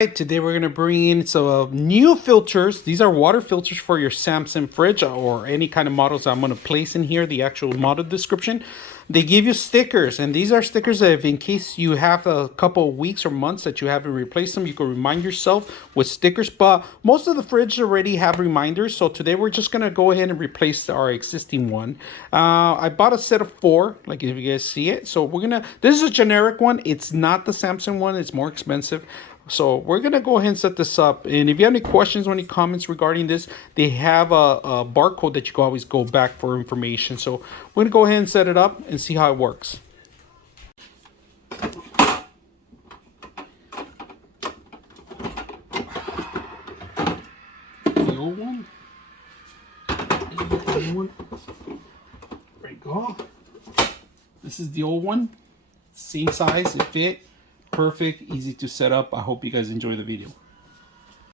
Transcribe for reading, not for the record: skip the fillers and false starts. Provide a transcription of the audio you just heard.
Today we're going to bring in some new filters. These are water filters for your HAF-CIN fridge or any kind of models I'm going to place in here, the actual model description. They give you stickers, and these are stickers that if in case you have a couple of weeks or months that you haven't replaced them, you can remind yourself with stickers. But most of the fridges already have reminders, so today we're just going to go ahead and replace our existing one. I bought a set of 4, like if you guys see it. So this is a generic one. It's not the HAF-CIN one. It's more expensive. So we're going to go ahead and set this up. And if you have any questions or any comments regarding this, they have a barcode that you can always go back for information. So we're going to go ahead and set it up and see how it works. The old one. The new one. There we go. This is the old one. Same size, it fit. Perfect, easy to set up. I hope you guys enjoy the video.